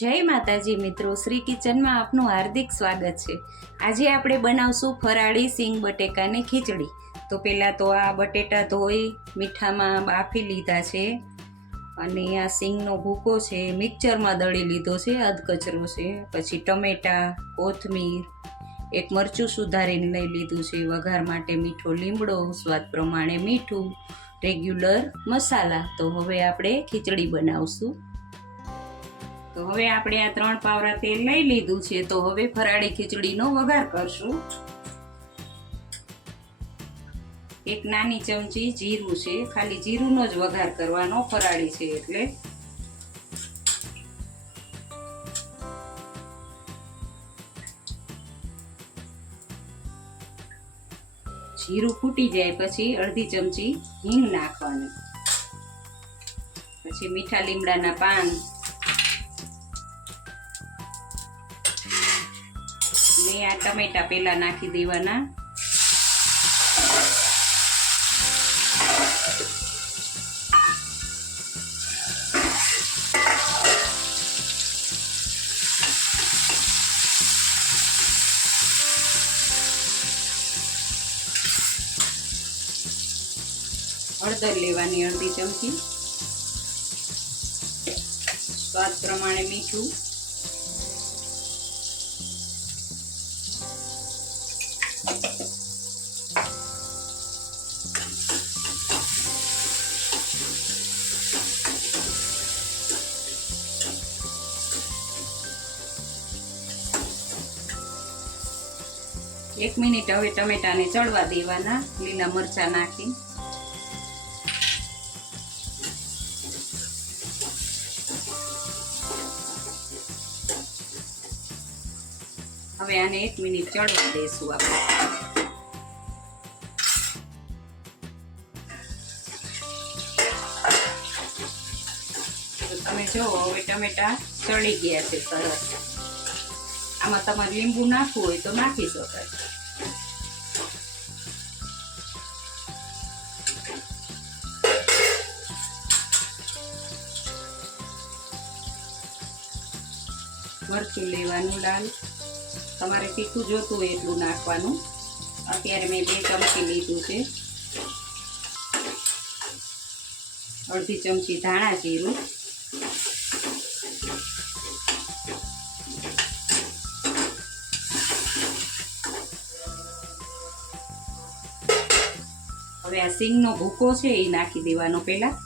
જય માતાજી મિત્રો, શ્રી કિચનમાં આપનું હાર્દિક સ્વાગત છે। આજે આપણે બનાવશું ફરાળી સિંગ બટેકાની ખીચડી। તો પહેલાં તો આ બટેટા ધોઈ મીઠામાં બાફી લીધા છે અને આ સિંગનો ભૂકો છે મિક્સરમાં દળી લીધો છે, અધકચરો છે। પછી ટમેટા, કોથમીર, એક મરચું સુધારીને લઈ લીધું છે, વઘાર માટે મીઠો લીમડો, સ્વાદ પ્રમાણે મીઠું, રેગ્યુલર મસાલા। તો હવે આપણે ખીચડી બનાવશું। તો હવે આપણે આ 3 પાવરા તેલ લઈ લીધું છે। તો હવે ફરાળી ખીચડીનો વઘાર કરશું। એક નાની ચમચી જીરું છે, ખાલી જીરુંનો જ વઘાર કરવાનો, ફરાળી છે એટલે। જીરું ફૂટી જાય પછી અડધી ચમચી હિંગ નાખવાની, પછી મીઠા લીમડાના પાન ને આ ટમેટા પેલા નાખી દેવાના। હળદર લેવાની અડધી ચમચી, સ્વાદ પ્રમાણે મીઠું, એક મિનિટ હવે ટમેટાને ચડવા દેવાના, લીલા મરચાં નાખી। હવે આને 1 મિનિટ ચડવા દઈશું આપણે। તો તમે જો હવે ટમેટા ચડી ગયા છે સરસ। આમાં તમારે લીંબુ નાખવું હોય તો નાખી શકાય। મરચું લેવાનું લાલ, તમારે તીખું જોતું હોય એટલું નાખવાનું। અત્યારે મેં 2 ચમચી લીધું છે। અડધી ચમચી ધાણા જીરું, હવે આ સિંગનો ભૂકો છે એ નાખી દેવાનો પહેલા।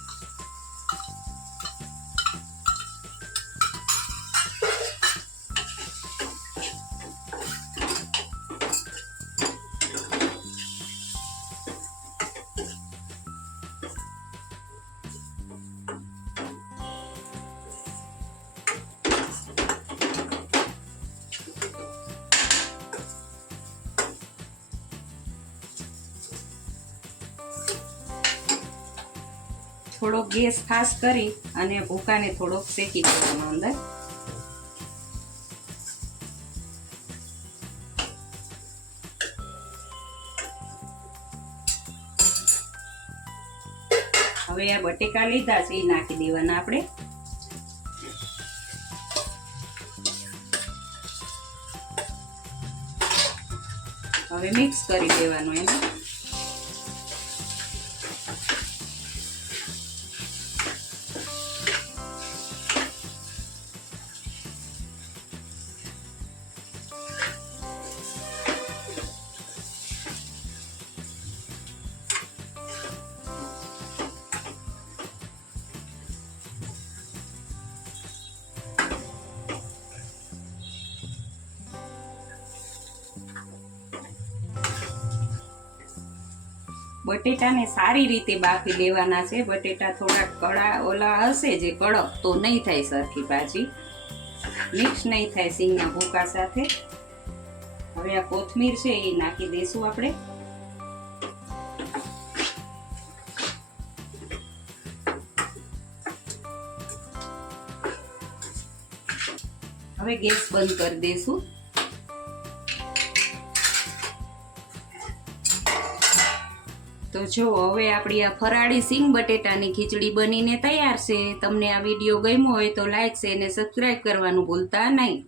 થોડો ગેસ ફાસ્ટ કરી અને ભૂકાને થોડોક શેકી દેવાનો અંદર। હવે આ બટેકા લીધા છે એ નાખી દેવાના આપણે। હવે મિક્સ કરી દેવાનું એને। બટેટાને સારી રીતે બાફી લેવાના છે। બટેટા થોડા કડા ઓલા હશે જે કડક, તો નહીં થાય સરખી ભાજી, મિક્સ નહીં થાય સિંગના ભૂકા સાથે। હવે આ કોથમીર છે એ નાખી દઈશું આપણે। હવે ગેસ બંધ કરી દઈશું। તો જો હવે આપણી આ ફરાળી સિંગ બટેટાની ખીચડી બનીને તૈયાર છે. તમને આ વિડીયો ગમ્યો હોય તો લાઈક શેર અને સબસ્ક્રાઈબ કરવાનું ભૂલતા નહીં.